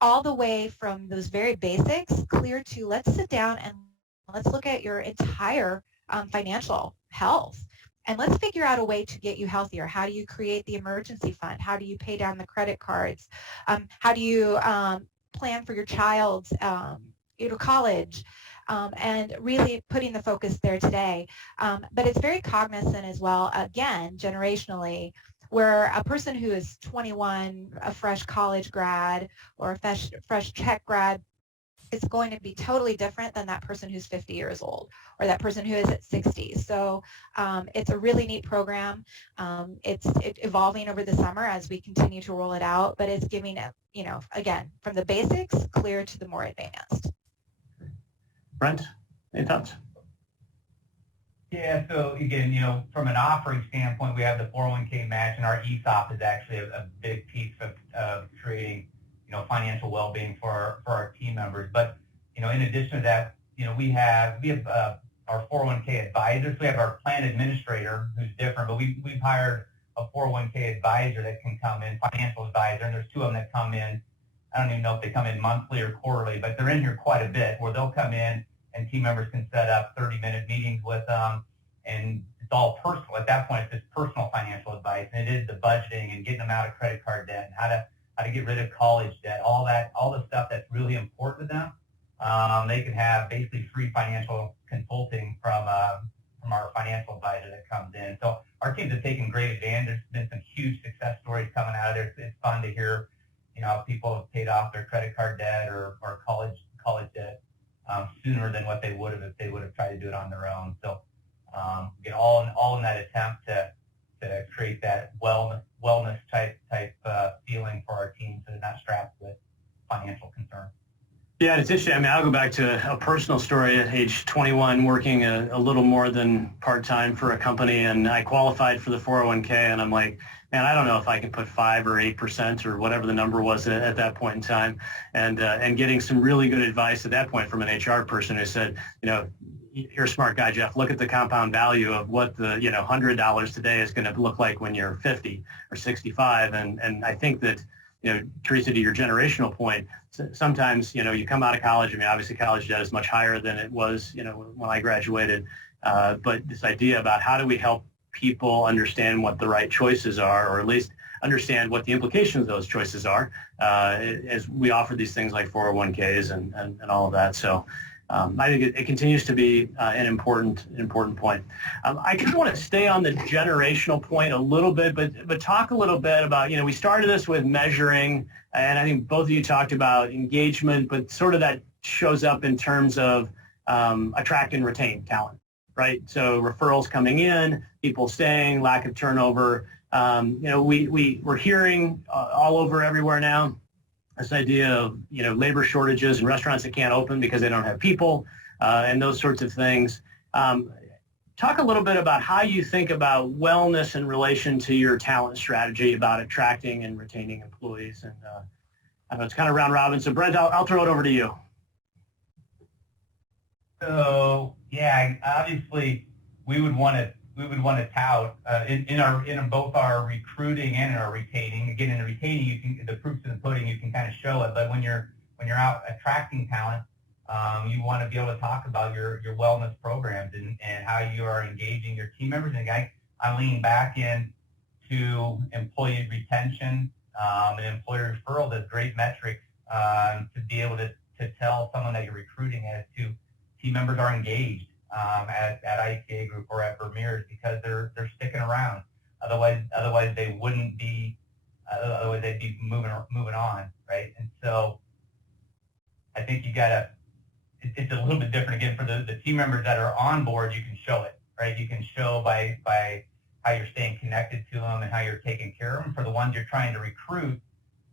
all the way from those very basics clear to let's sit down and let's look at your entire financial health. And let's figure out a way to get you healthier. How do you create the emergency fund? How do you pay down the credit cards? How do you plan for your child's college? And really putting the focus there today. But it's very cognizant as well, again, generationally, where a person who is 21, a fresh college grad or a fresh tech grad, is going to be totally different than that person who's 50 years old or that person who is at 60. So it's a really neat program. It's evolving over the summer as we continue to roll it out, but it's giving it, again, from the basics clear to the more advanced. Brent, any thoughts? Yeah, so again, from an offering standpoint, we have the 401k match, and our ESOP is actually a big piece of creating financial well-being for our team members. But, in addition to that, we have our 401k advisors. We have our plan administrator who's different, but we've hired a 401k advisor that can come in, financial advisor, and there's two of them that come in. I don't even know if they come in monthly or quarterly, but they're in here quite a bit where they'll come in and team members can set up 30-minute meetings with them, and it's all personal. At that point, it's just personal financial advice, and it is the budgeting and getting them out of credit card debt and how to get rid of college debt, all the stuff that's really important to them. They can have basically free financial consulting from our financial advisor that comes in. So our teams have taken great advantage. There's been some huge success stories coming out of there. It's fun to hear, people have paid off their credit card debt or college debt sooner than what they would have if they would have tried to do it on their own. So get all in that attempt to create that wellness type feeling for our team, so they're not strapped with financial concern. Yeah, it's interesting. I mean, I'll go back to a personal story at age 21, working a little more than part-time for a company, and I qualified for the 401k, and I'm like, man, I don't know if I can put 5 or 8% or whatever the number was at that point in time, and getting some really good advice at that point from an HR person who said, you're a smart guy, Jeff. Look at the compound value of what the $100 today is going to look like when you're 50 or 65, and I think that Teresa, to your generational point, sometimes you come out of college. I mean, obviously college debt is much higher than it was when I graduated, but this idea about how do we help people understand what the right choices are, or at least understand what the implications of those choices are, as we offer these things like 401ks and all of that. So I think it continues to be an important point. I kind of want to stay on the generational point a little bit, but talk a little bit about, we started this with measuring, and I think both of you talked about engagement, but sort of that shows up in terms of attract and retain talent, right? So referrals coming in, people staying, lack of turnover. We're hearing all over everywhere now this idea of labor shortages and restaurants that can't open because they don't have people, and those sorts of things. Talk a little bit about how you think about wellness in relation to your talent strategy about attracting and retaining employees. And I know it's kind of round robin. So Brent, I'll throw it over to you. So yeah, obviously we would want to tout in both our recruiting and in our retaining. Again, in the retaining, the proof's in the pudding. You can kind of show it, but when you're out attracting talent, you want to be able to talk about your wellness programs and how you are engaging your team members. And I lean back in to employee retention and employee referral. That's great metrics to be able to tell someone that you're recruiting as to team members are engaged at ITA Group or at Vermeer's because they're sticking around. Otherwise they wouldn't be. Otherwise they'd be moving on, right? And so I think you gotta. It's a little bit different again for the team members that are on board. You can show it, right? You can show by how you're staying connected to them and how you're taking care of them. For the ones you're trying to recruit,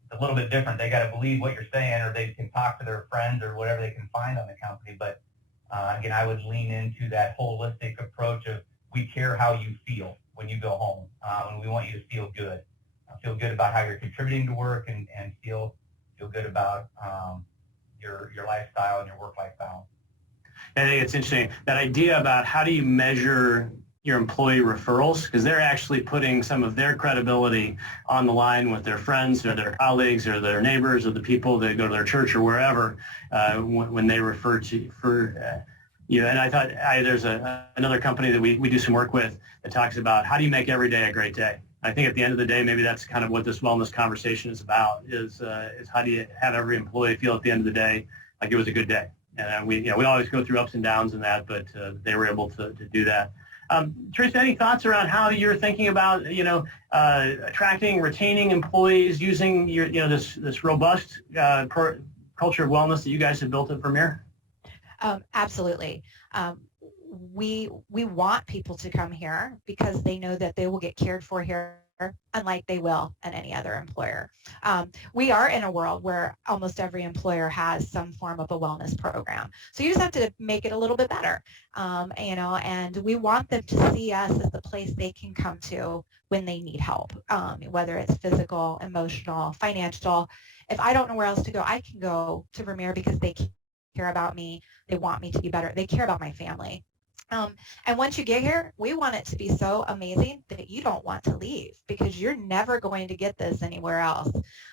it's a little bit different. They got to believe what you're saying, or they can talk to their friends or whatever they can find on the company. But again, I would lean into that holistic approach of we care how you feel when you go home, and we want you to feel good. Feel good about how you're contributing to work, and feel good about your lifestyle and your work-life balance. I think it's interesting, that idea about how do you measure your employee referrals, because they're actually putting some of their credibility on the line with their friends or their colleagues or their neighbors or the people that go to their church or wherever when they refer to you. And I thought there's another company that we do some work with that talks about how do you make every day a great day. I think at the end of the day, maybe that's kind of what this wellness conversation is about, is how do you have every employee feel at the end of the day like it was a good day. And we always go through ups and downs in that, but they were able to do that. Teresa, any thoughts around how you're thinking about, attracting, retaining employees using your, this robust culture of wellness that you guys have built at Vermeer? Absolutely. We want people to come here because they know that they will get cared for here unlike they will at any other employer. We are in a world where almost every employer has some form of a wellness program. So you just have to make it a little bit better, and we want them to see us as the place they can come to when they need help, whether it's physical, emotional, financial. If I don't know where else to go, I can go to Vermeer because they care about me. They want me to be better. They care about my family. And once you get here, we want it to be so amazing that you don't want to leave because you're never going to get this anywhere else.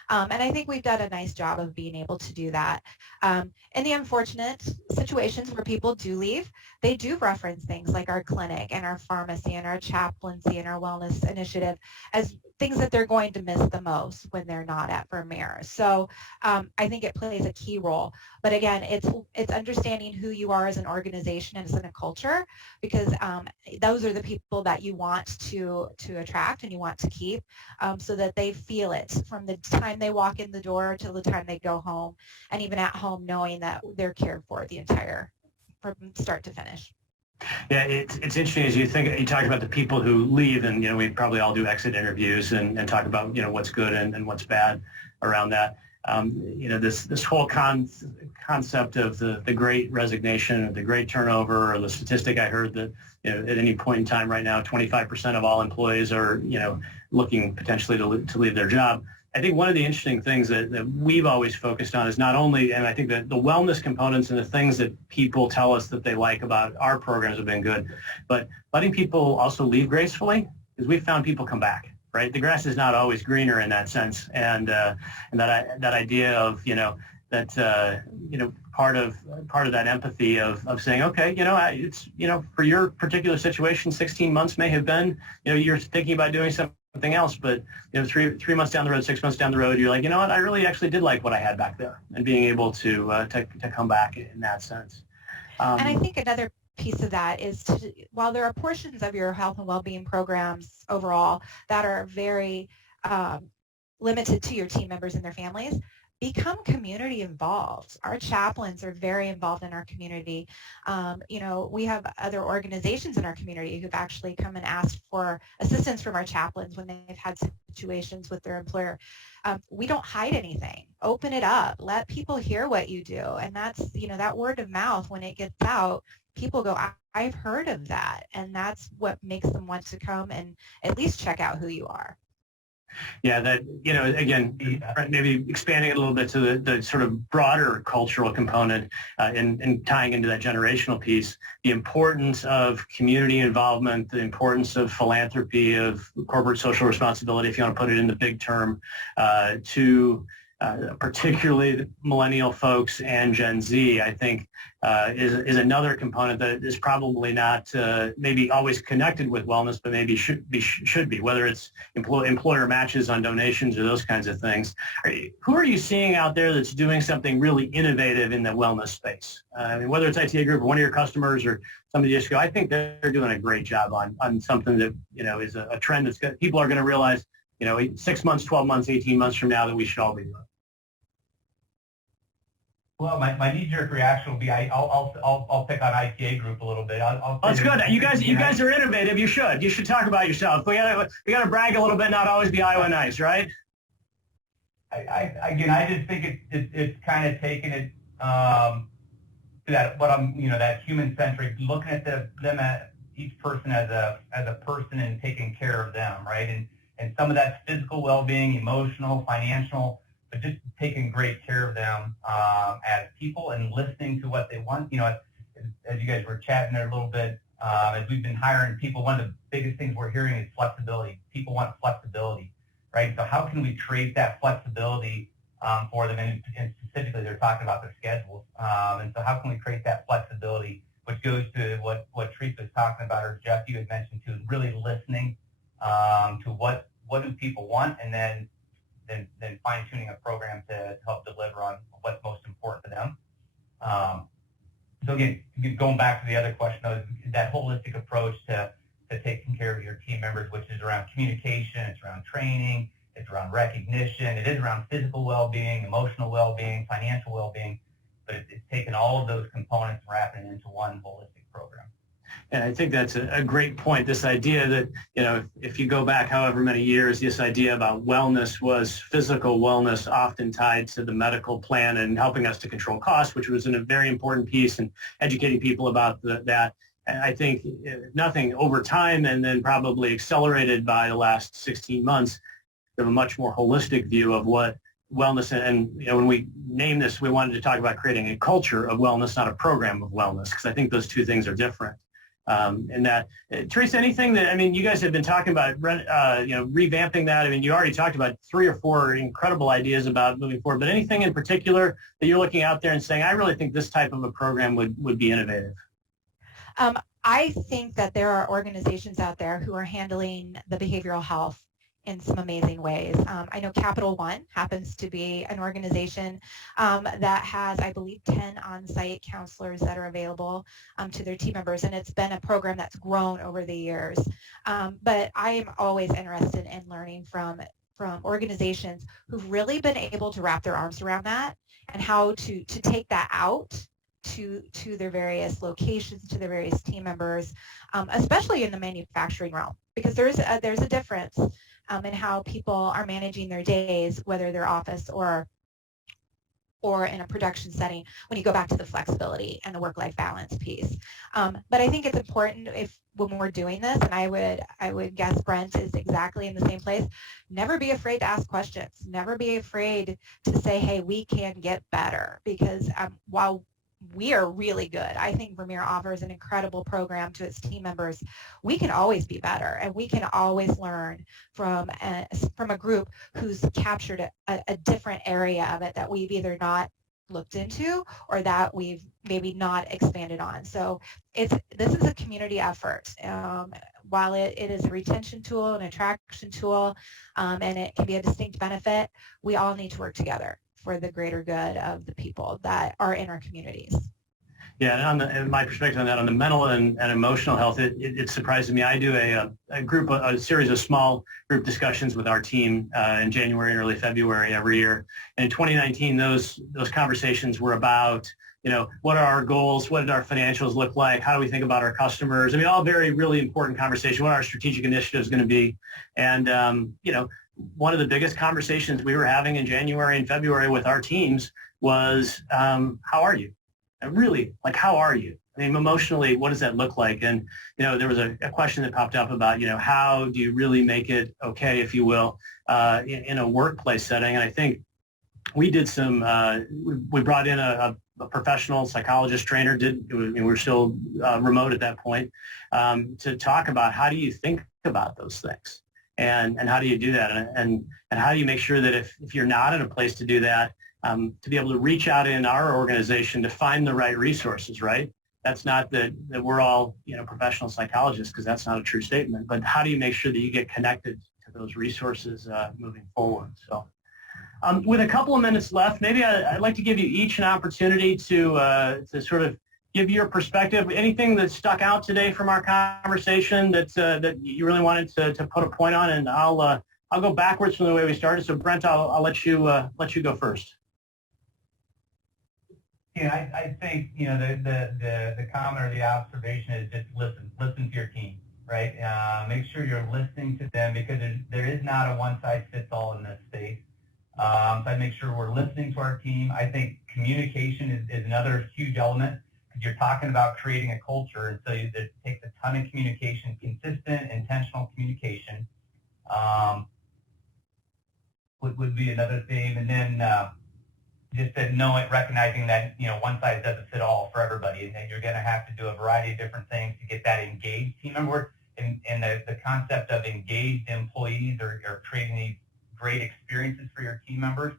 And I think we've done a nice job of being able to do that. In the unfortunate situations where people do leave, they do reference things like our clinic and our pharmacy and our chaplaincy and our wellness initiative as things that they're going to miss the most when they're not at Vermeer. So I think it plays a key role. But again, it's understanding who you are as an organization and as a culture, because those are the people that you want to attract and you want to keep, so that they feel it from the time they walk in the door till the time they go home, and even at home knowing that they're cared for the entire, from start to finish. Yeah, it's interesting as you talk about the people who leave, and we probably all do exit interviews and talk about what's good and what's bad around that. This whole concept of the great resignation, or the great turnover, or the statistic I heard that at any point in time right now, 25% of all employees are looking potentially to leave their job. I think one of the interesting things that we've always focused on is not only, and I think that the wellness components and the things that people tell us that they like about our programs have been good, but letting people also leave gracefully, because we've found people come back, right? The grass is not always greener in that sense, and that idea of part of that empathy of saying, okay, it's for your particular situation, 16 months may have been, you're thinking about doing something else, but 3 months down the road, 6 months down the road, you're like, I really actually did like what I had back there, and being able to come back in that sense. And I think another piece of that is while there are portions of your health and well-being programs overall that are very limited to your team members and their families, become community involved. Our chaplains are very involved in our community. We have other organizations in our community who've actually come and asked for assistance from our chaplains when they've had situations with their employer. We don't hide anything. Open it up. Let people hear what you do. And that's, that word of mouth, when it gets out, people go, I've heard of that. And that's what makes them want to come and at least check out who you are. Yeah, that, again, maybe expanding it a little bit to the sort of broader cultural component and tying into that generational piece, the importance of community involvement, the importance of philanthropy, of corporate social responsibility, if you want to put it in the big term, to particularly millennial folks and Gen Z, I think is another component that is probably not maybe always connected with wellness, but maybe should be, whether it's employer matches on donations or those kinds of things. Who are you seeing out there that's doing something really innovative in the wellness space? Whether it's ITA Group or one of your customers or somebody just go, I think they're doing a great job on something that is a trend that's people are going to realize 6 months, 12 months, 18 months from now that we should all be doing. Well, my knee-jerk reaction will be I'll pick on ITA Group a little bit. That's good. You guys are innovative. You should talk about yourself. We gotta brag a little bit, not always be Iowa nice, right? I just think it's kind of taking it to that that human-centric, looking at them at each person as a person and taking care of them, right? And some of that's physical well-being, emotional, financial, but just taking great care of them as people and listening to what they want. As you guys were chatting there a little bit, as we've been hiring people, one of the biggest things we're hearing is flexibility. People want flexibility, right? So how can we create that flexibility for them? And specifically, they're talking about their schedules. And so how can we create that flexibility, which goes to what Teresa was talking about, or Jeff, you had mentioned too, really listening to what do people want, and then fine-tuning a program to help deliver on what's most important to them. So again, going back to the other question, though, that holistic approach to to taking care of your team members, which is around communication, it's around training, it's around recognition, it is around physical well-being, emotional well-being, financial well-being, but it's taking all of those components and wrapping it into one holistic program. And I think that's a great point. This idea that, if you go back however many years, this idea about wellness was physical wellness often tied to the medical plan and helping us to control costs, which was a very important piece, and educating people about that. And I think nothing over time, and then probably accelerated by the last 16 months, we have a much more holistic view of what wellness, and when we name this, we wanted to talk about creating a culture of wellness, not a program of wellness, because I think those two things are different. And that, Teresa, anything that, you guys have been talking about, revamping that. You already talked about 3 or 4 incredible ideas about moving forward, but anything in particular that you're looking out there and saying, I really think this type of a program would be innovative? I think that there are organizations out there who are handling the behavioral health in some amazing ways. I know Capital One happens to be an organization that has, I believe, 10 on-site counselors that are available to their team members, and it's been a program that's grown over the years. But I am always interested in learning from organizations who've really been able to wrap their arms around that, and how to take that out to their various locations, to their various team members, especially in the manufacturing realm, because there's a difference in how people are managing their days, whether they're office or in a production setting, when you go back to the flexibility and the work-life balance piece. But I think it's important when we're doing this, and I would guess Brent is exactly in the same place, never be afraid to ask questions. Never be afraid to say, hey, we can get better, because while we are really good, I think Vermeer offers an incredible program to its team members. We can always be better, and we can always learn from a group who's captured a different area of it that we've either not looked into or that we've maybe not expanded on. So this is a community effort. While it is a retention tool, an attraction tool, and it can be a distinct benefit, we all need to work together for the greater good of the people that are in our communities. Yeah, and my perspective on that, on the mental and emotional health, it surprises me. I do a series of small group discussions with our team in January and early February every year. And in 2019, those conversations were about, what are our goals? What did our financials look like? How do we think about our customers? all very, really important conversations. What are our strategic initiatives going to be? And, one of the biggest conversations we were having in January and February with our teams was, how are you? And really, how are you? Emotionally, what does that look like? And, there was a question that popped up about, how do you really make it okay, if you will, in a workplace setting? And I think we did we brought in a professional psychologist trainer, we were still remote at that point, to talk about how do you think about those things? And how do you do that? And how do you make sure that if you're not in a place to do that, to be able to reach out in our organization to find the right resources, right? That's not that we're all, professional psychologists, because that's not a true statement, but how do you make sure that you get connected to those resources moving forward? So with a couple of minutes left, maybe I'd like to give you each an opportunity to sort of give your perspective. Anything that stuck out today from our conversation that you really wanted to put a point on, and I'll go backwards from the way we started. So Brent, I'll let you go first. Yeah, I think the comment or the observation is just listen to your team, right? Make sure you're listening to them, because there is not a one-size-fits-all in this space. So I make sure we're listening to our team. I think communication is another huge element, because you're talking about creating a culture, and so it takes a ton of communication, consistent, intentional communication would be another thing. And then just recognizing that one size doesn't fit all for everybody, and that you're going to have to do a variety of different things to get that engaged team member. And the concept of engaged employees or creating these great experiences for your team members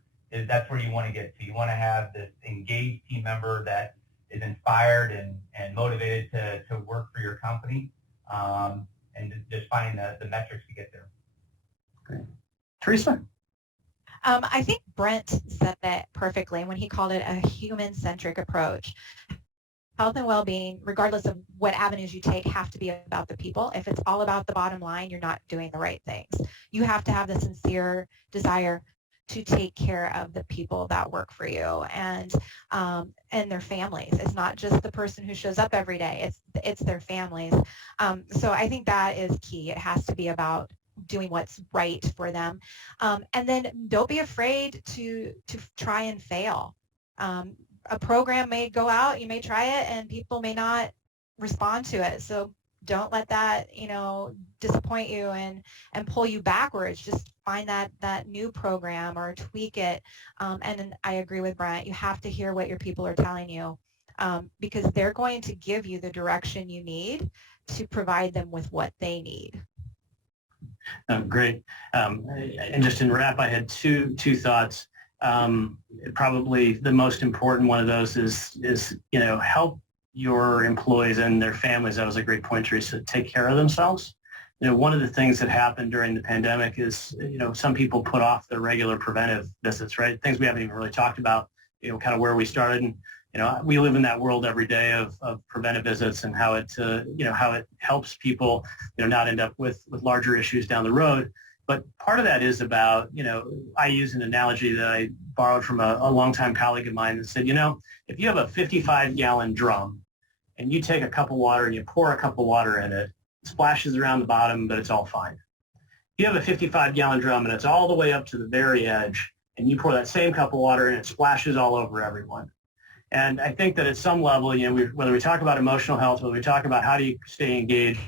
that's where you want to get to. You want to have this engaged team member that is inspired and motivated to work for your company, and just finding the metrics to get there. Great. Teresa? I think Brent said that perfectly when he called it a human-centric approach. health and well-being, regardless of what avenues you take, have to be about the people. If it's all about the bottom line, you're not doing the right things. You have to have the sincere desire to take care of the people that work for you and their families. It's not just the person who shows up every day. It's their families. So I think that is key. It has to be about doing what's right for them. And then don't be afraid to try and fail. A program may go out, you may try it, and people may not respond to it. So don't let that, disappoint you and pull you backwards. Just find that new program or tweak it. And I agree with Brent. You have to hear what your people are telling you because they're going to give you the direction you need to provide them with what they need. Great. And just in wrap, I had two thoughts. Probably the most important one of those is help your employees and their families. That was a great point, Teresa. Take care of themselves. One of the things that happened during the pandemic is, some people put off their regular preventive visits, right? Things we haven't even really talked about, kind of where we started. And, we live in that world every day of preventive visits and how it, how it helps people, not end up with larger issues down the road. But part of that is about, I use an analogy that I borrowed from a longtime colleague of mine that said, if you have a 55-gallon drum and you take a cup of water and you pour a cup of water in it, it splashes around the bottom, but it's all fine. If you have a 55-gallon drum and it's all the way up to the very edge and you pour that same cup of water and it splashes all over everyone. And I think that at some level, whether we talk about emotional health, whether we talk about how do you stay engaged,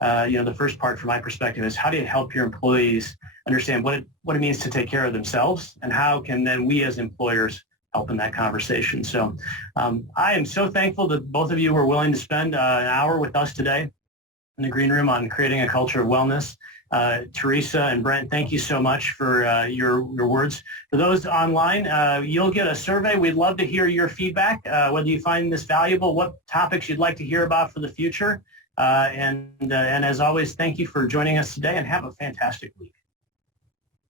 the first part from my perspective is how do you help your employees understand what it means to take care of themselves and how can then we as employers help in that conversation. So I am so thankful that both of you were willing to spend an hour with us today in the Green Room on creating a culture of wellness. Teresa and Brent, thank you so much for your words. For those online, you'll get a survey. We'd love to hear your feedback, whether you find this valuable, what topics you'd like to hear about for the future. And as always, thank you for joining us today and have a fantastic week.